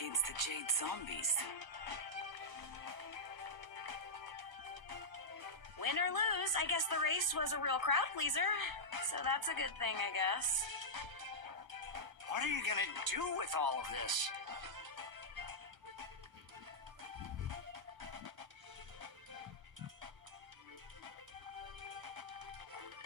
against the Jade Zombies. Win or lose, I guess the race was a real crowd pleaser. So that's a good thing, I guess. What are you gonna do with all of this?